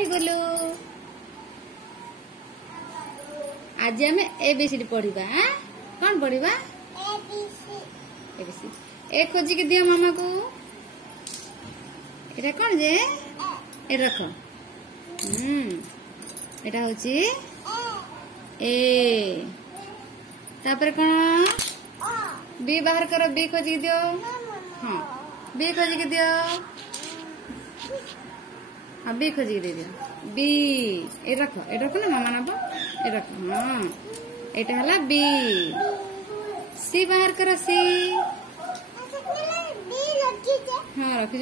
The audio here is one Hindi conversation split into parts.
हाय गोलू आज आम एबीसीडी पढ़ा कौन पढ़ा एबीसी ए खोजिक दियो मामा को एटा कौन जे ए रख एटा होची ए तापर कौन बी बाहर करो बी खोजिक दियो हाँ बी खोजिक दियो हाँ बी खोजिक दे दियो बी ए रख ना मामा नब ए रख हाँ एटा हला बी सी बाहर करो सी हाँ रखी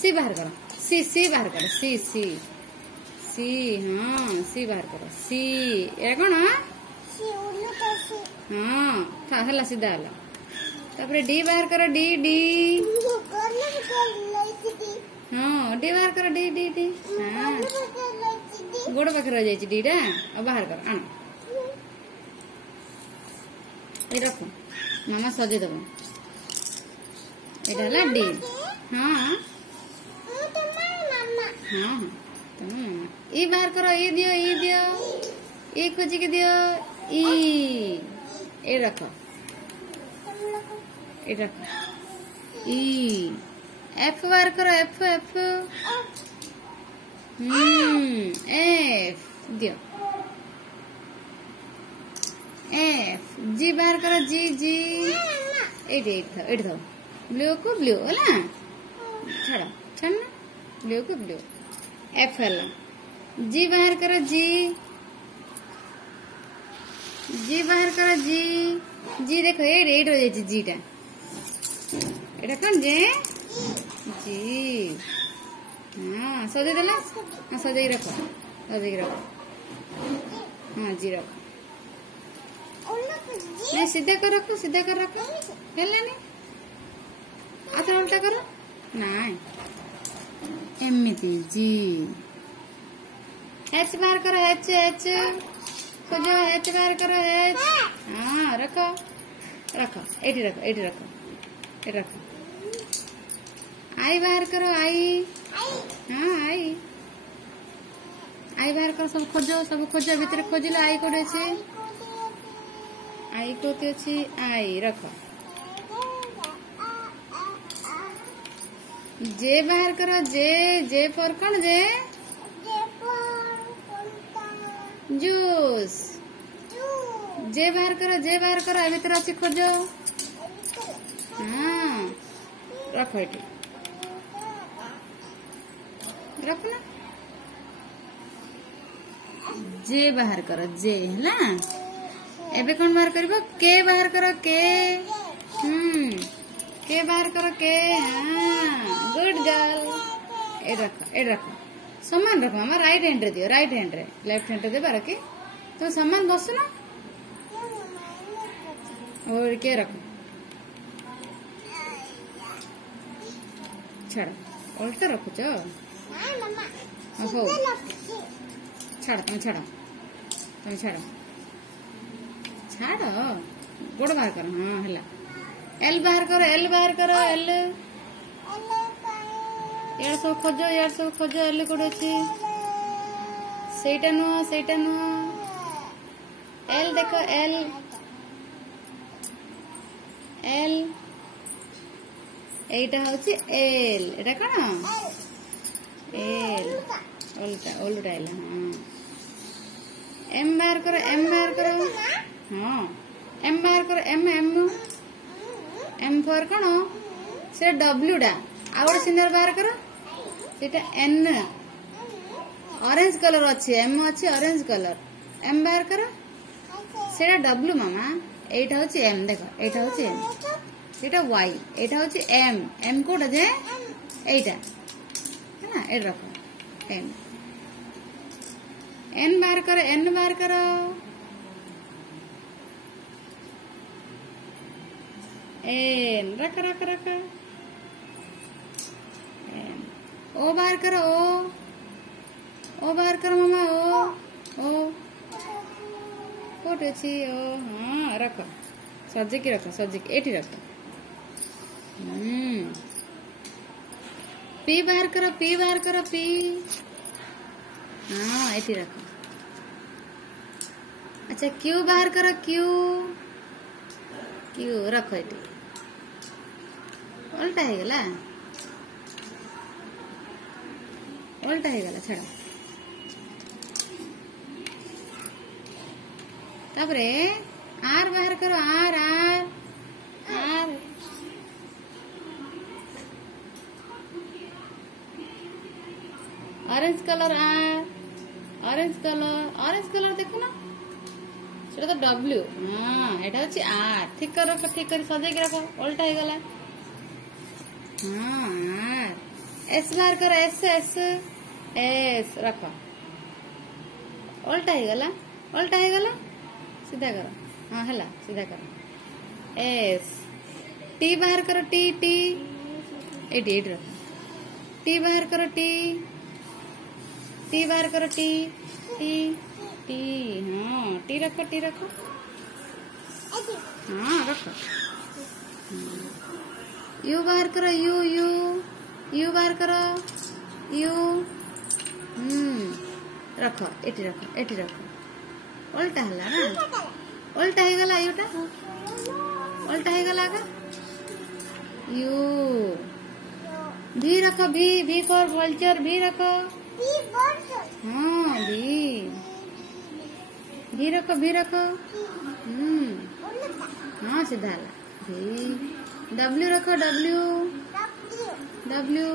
सी बाहर करो सी बाहर करो सी सी सी हाँ सी बाहर करो सी ए कौन हाँ हला सीधा हला तापर डी बाहर करो डी डी हाँ डी बाहर करो डी डी डी हाँ गोड़ पाखे रह जाए डी टा अब बाहर करो आण ये रखो मामा सजे दब एटा डी हाँ हाँ हाँ तुम मामा ई बाहर करो ई दियो ई खोजिक दियो ई ए रखो ए रखो ई एफ बाहर करो एफ एफ एफ दियो एफ जी बाहर करो जी जी एट था ब्लू को ब्लू है छाड़ छाड़ना ब्लू को ब्लू एफ है जी बाहर करो जी बाहर करो जी देखो एट हो जाए जी टा एटा कौन जे जी हाँ सजे देला हाँ सजे रखो हाँ जी रखो नहीं सीधा कर रखो हेलानी हाथ उल्टा करो नाई एमती जी एच बाहर करो एच खोजो एच बाहर करो एच हाँ रखो एटी रखो आई बाहर करो आई हाँ आई बाहर करो सब खोजो भीतर खोजिले आई कोटे अच्छे आई कोते अच्छी आई रखो जे बाहर करो जे पर कौन जे जूस जे बाहर करो भीतर अच्छी खोजो हाँ रखो ये रखना जे बाहर करो जे है एबे कौन बाहर करिबो के बाहर करो के बाहर करो के हाँ गुड गर्ल ए रखो सामान रखो हमारा राइट हैंड रे दियो राइट हैंड रे लेफ्ट हैंड रे दे बार के तो सामान बस ना और के रखो छाड़ उल्टा रखो छो हो छाड़ गोड़ बाहर करो हाँ हला एल बाहर करो एल यार सब खोजो एल कोड अच्छी सेटा नुह एल देखो एल एटा होची एल एटा कौन एल उल्टा एल हाँ एम बाहर करो हाँ एम बाहर करो एम फॉर कौन से डब्ल्यू टा आ गए सिंदर बाहर करो सेटा एन ऑरेंज कलर अच्छी एम अच्छी ऑरेंज कलर एम बाहर करो सेटा डब्ल्यू मामा एटा होची एम देखो एटा होची एम सेटा वाई एटा होची एम कोटा जे एटा है ना ए रखो एम एन बाहर करो एन रख ओ बाहर करो ओ बाहर करो मामा ओ कोट अच्छी ओ हाँ रखो सजिक एटी रखो पी बाहर करो पी ये रख। अच्छा क्यू बाहर करो, क्यू क्यू रख ये उल्टा हो गला, उल्टा हो गला छाड़। तापरे आर बाहर करो, आर आर आर ऑरेंज कलर, आर ऑरेंज कलर देखो ना, सेटा तो डब्ल्यू। हाँ एटा होची आर। ठीक कर रखो, ठीक कर सजे के रखो, उल्टा हो गला। हाँ आर। एस बाहर करो, एस एस एस रखो, उल्टा हो गला, उल्टा हो गला। सीधा करो, हाँ हला सीधा करो। एस। टी बाहर करो, टी टी एटी रखो। टी बाहर करो, टी टी बाहर करो, टी टी टी। हाँ टी रखो, टी रखो। हाँ रखो। यू बाहर करो, यू यू यू बाहर करो, यू। रखो एटी रखो, एटी रखो। उल्टा हला ना, उल्टा हो गला, यूटा उल्टा हो गला का। यू। भी रखो, भी फॉर वल्चर, भी रखो। हाँ भी रखो, भी रखो। हाँ सीधा हला। भी। डब्ल्यू रखो, डब्ल्यू डब्ल्यू।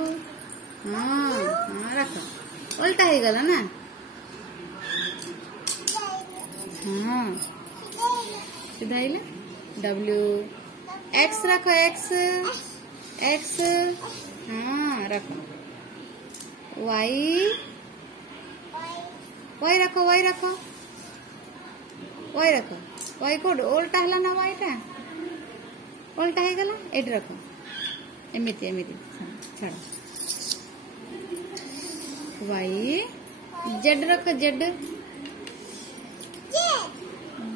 हाँ हाँ रखो, उल्टा हो गला ना। हाँ सीधा आइले। डब्ल्यू। एक्स रखो, एक्स एक्स। हाँ रखो। वाई वाई रखो, वाई रखो, वाई रखो। वाई को उल्टा हला ना, वाई टा उल्टा हो गला। एट रखो, एमिति एमिति छाड़। वाई। जेड रखो, जेड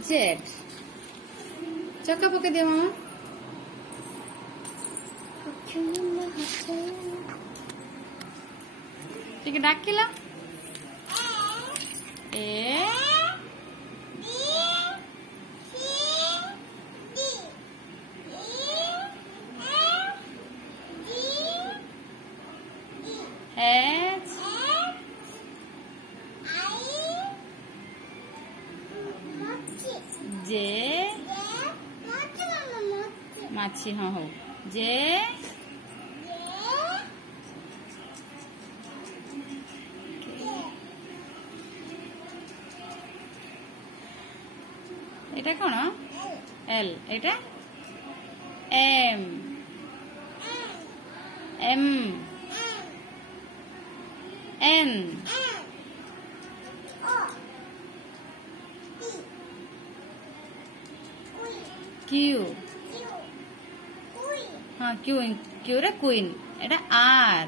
जेड। चक्का पके दियो मामा। ठीक डाकिला। ए एच जे माछी। हाँ हो जे এটা কোন এল, এটা এম এম এন কিউ। हाँ क्यू, क्यू रे क्वीन। এটা আর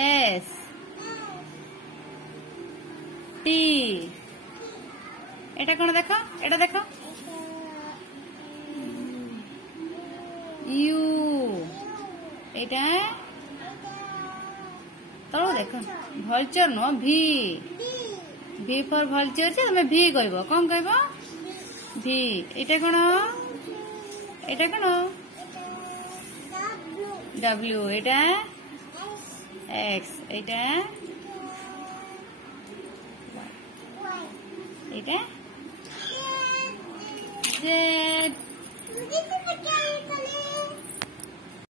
এস টি। এটা কোন দেখো, এটা দেখো ইউ। এটা তଳ ଦେଖ ଭଲଚର नो ভি। ভি ফর ଭଲଚର ଅଛି, ତମେ ଭି କହିବ। କଣ କହିବ? ভি। এটা কোন, এটা কোন ডব্লিউ। এটা এক্স। এটা এটা জেড।